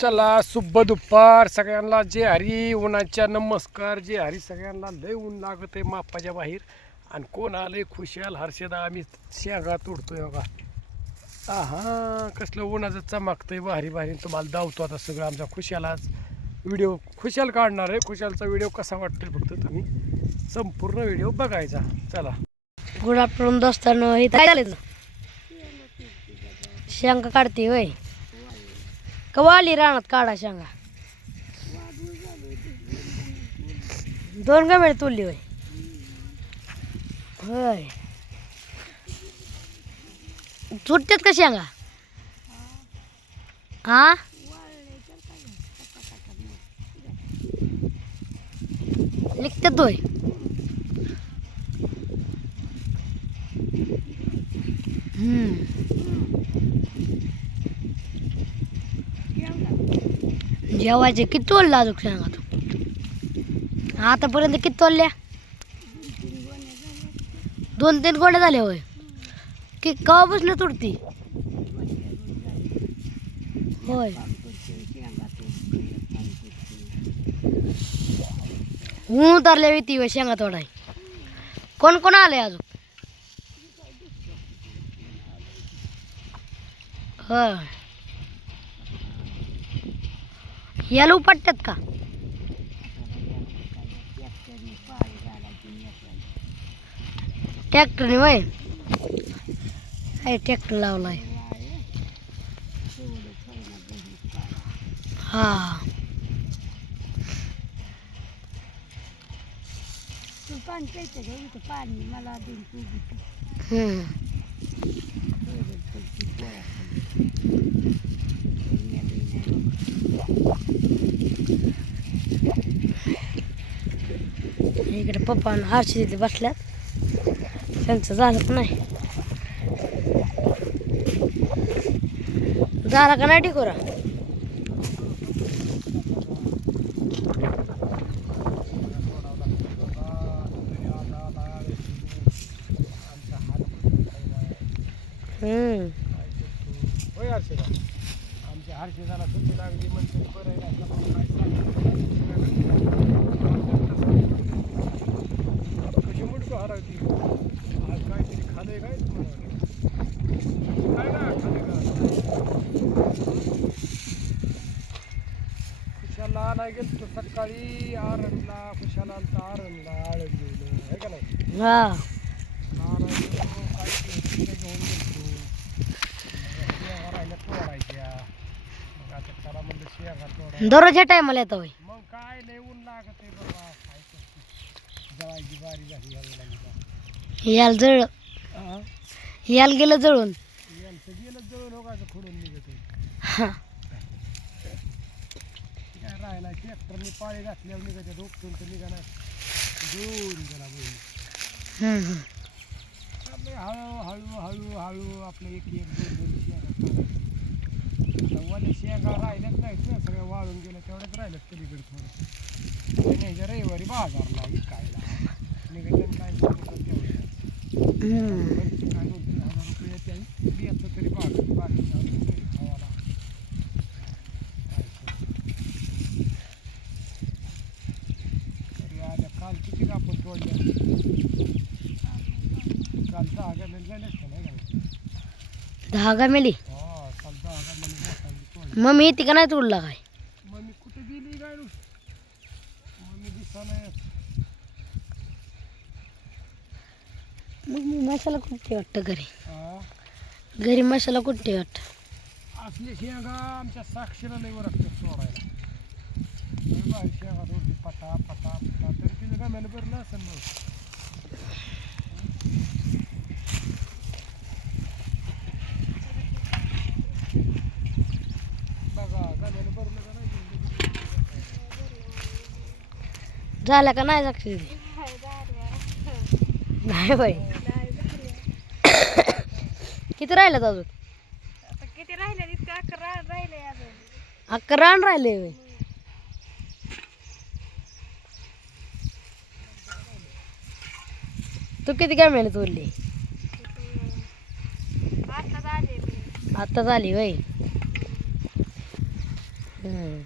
चला सुब्ब दुपार. सगळ्यांना जे हरी. उन्हाच्या नमस्कार. जे हरी. सगळ्यांना लय ऊन लागत आहे मापाच्या बाहेर. आणि कोण आलंय खुशाल हर्षदा? आम्ही शेंगा तोडतोय बघा. हा कसलं उन्हाचं चमकतंय. भारी भारी. तुम्हाला दावतो आता सगळं आमचा खुशाल आज. व्हिडिओ खुशाल काढणार आहे. खुशालचा व्हिडिओ कसा वाटतोय फक्त तुम्ही संपूर्ण व्हिडिओ बघायचा. चला. गुड आफ्टरनून दोस्तांनो इथं शेंगा काढते होय. कवाली आली रानात काढा शेंगा. दोन गमेळ तुलली होय. होय. सुटतात का शेंगा? हा निघतात होय. हम्म. जेवायचे किती तोडलं अजून सांगा तू. आतापर्यंत किती तोडल्या दोन तीन गोड्या झाल्या होय. की कवापासून तुडती होय. ऊन उतरल्या येते व शेंगा तोडाय. कोण कोण आले अजून? होय. याला उपटतात का? ट्रॅक्टरने वय. आहे ट्रॅक्टर लावलाय. हा. हम्म. इकडे पप्पा आणि हर्षी तिथे बसल्यात. त्यांचं झालं का नाही? झाला का नाही टिकोरा? हम्म. होय हर्षदा आमच्या हर्षदाला सुट्टी लागली म्हणते बरं आहे ना, आपण काय सांगतो. कशी मुडकं हरवती आज काहीतरी खाल्लंय काय काय ना खाल्लंय का खुशाला नाही गेलो सकाळी आरणला खुशाला आमचा आरणला आळंद गेलो आहे का नाही हा आरण गेलो, काही पिशव्या घेऊन गेलो शेंगा राहिल्या तोडायच्या मग आता त्याला म्हणलं शेंगा तोडा दररोज ह्या टायमाला येतं होय मग काय लय ऊन लागत आहे बाबा काय करते जळायची बारी झाली यावेळेला निघा याला जळ याला गेलं जळून यांचं गेलं जळून होगाचं खोडून निघत हा. काय राहिला ट्रॅक्टरने पाळी घातल्यावर निघत आहे तर निघाला दोन गेला बैल हम्म, हम्म. आपले हळू हळू हळू हळू आपले एक एक दोन दोन शेंगा वाले शेंगा राहिल्याच नाहीत ना सगळ्या वाळून गेल्या तेवढ्याच राहिल्यात पलीकडे थोडं. नाही रविवारी बाजारला विकायला. निघायचं काय तेवढ्या काय दोन तीन हजार रुपये येते बियाचं तरी बाग बाकीचं खावाला काय तरी आल्या काल किती आपण तोडल्या काल दहा गमेल झाले नाही दहा धागा मेली हा काल दहा गमेल मम्मी येते का नाही तुडला काय? मग मी कुठे गेली गाडू? मग मी दिसा नाही मग मसाला कुठे वाटतं घरी? घरी मसाला कुठे वाटतं असले शेंगा आमच्या साक्षीला लई सोडायला. शेंगा पटा पटा पटा. तरी नसेल मग बघा गम्याला बरं का नाही झाला का नाही साक्षी नाही बाई. किती राहिल्यात अजून? किती राहिले? इतकं अकरा राहिले अजून. अकरा राहिले होय. तू किती काय मेहनत उरली आता झाली वय हम्म.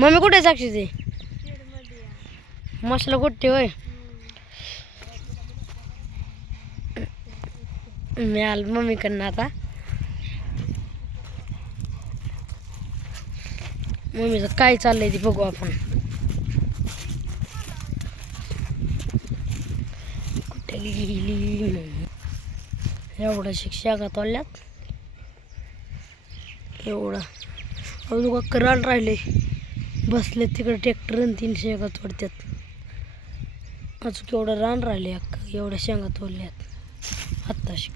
मम्मी कुठे साक्षी साक्षीची? शेडमध्ये मसाला कुठे होय? मी आल मम्मीकडनं आता. मम्मीचं काय चाललंय ते बघू आपण. कुठे गेली? एवढं शिक्षा तोडल्यात? एवढं. अजून कराल राहिले? बसले तिकडे ट्रॅक्टर आणि तीन शेंगा तोडतात अजून केवढं रान राहिले अख्खं एवढ्या शेंगा तोडल्यात. आत्ताशी.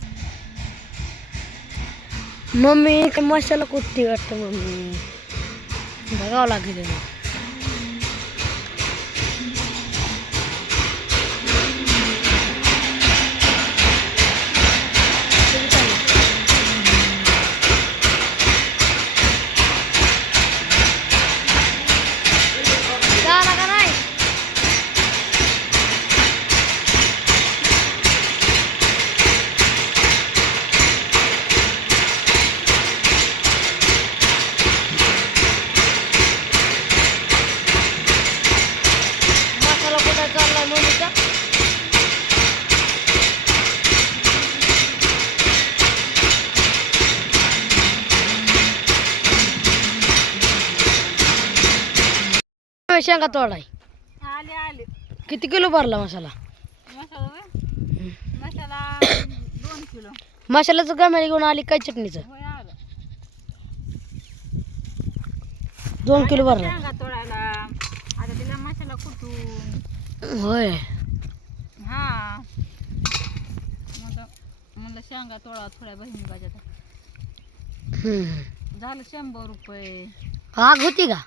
मम्मी मशाला मसाला कुठती वाटतं मम्मी? बघावं लागेल शेंगा तोडाय? आले आले. किती किलो भरला मसाला? मसाला होय? मसाला दोन किलो. मसाल्याचं गमेल घेऊन आली काय चटणीचं? होय आलं. दोन किलो भरला. शेंगा तोडायला. आता तिला मसाला कुटून. होय. हा. म्हणलं शेंगा तोडा थोड्या बहिणी हम्म. झालं शंभर रुपये. आग होती का?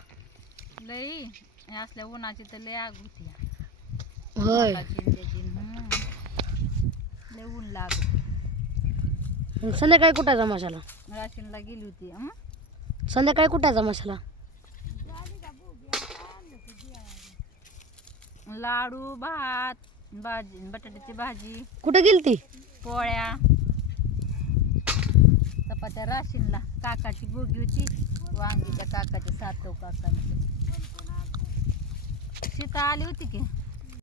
लई. हे असल्या उन्हाची तर लई आग होती. होय. त्याची. लई ऊन लागत मग संध्याकाळी कुठायचा मसाला राशीनला गेली होती हं? संध्याकाळी कुठायचा मसाला लाडू भात भाजी बटाट्याची भाजी कुठे गेली ती पोळ्या. चपात्या राशीनला. काकाची बोगी होती. वांगीच्या काकाच्या सातव काकांची. सीता आली होती की?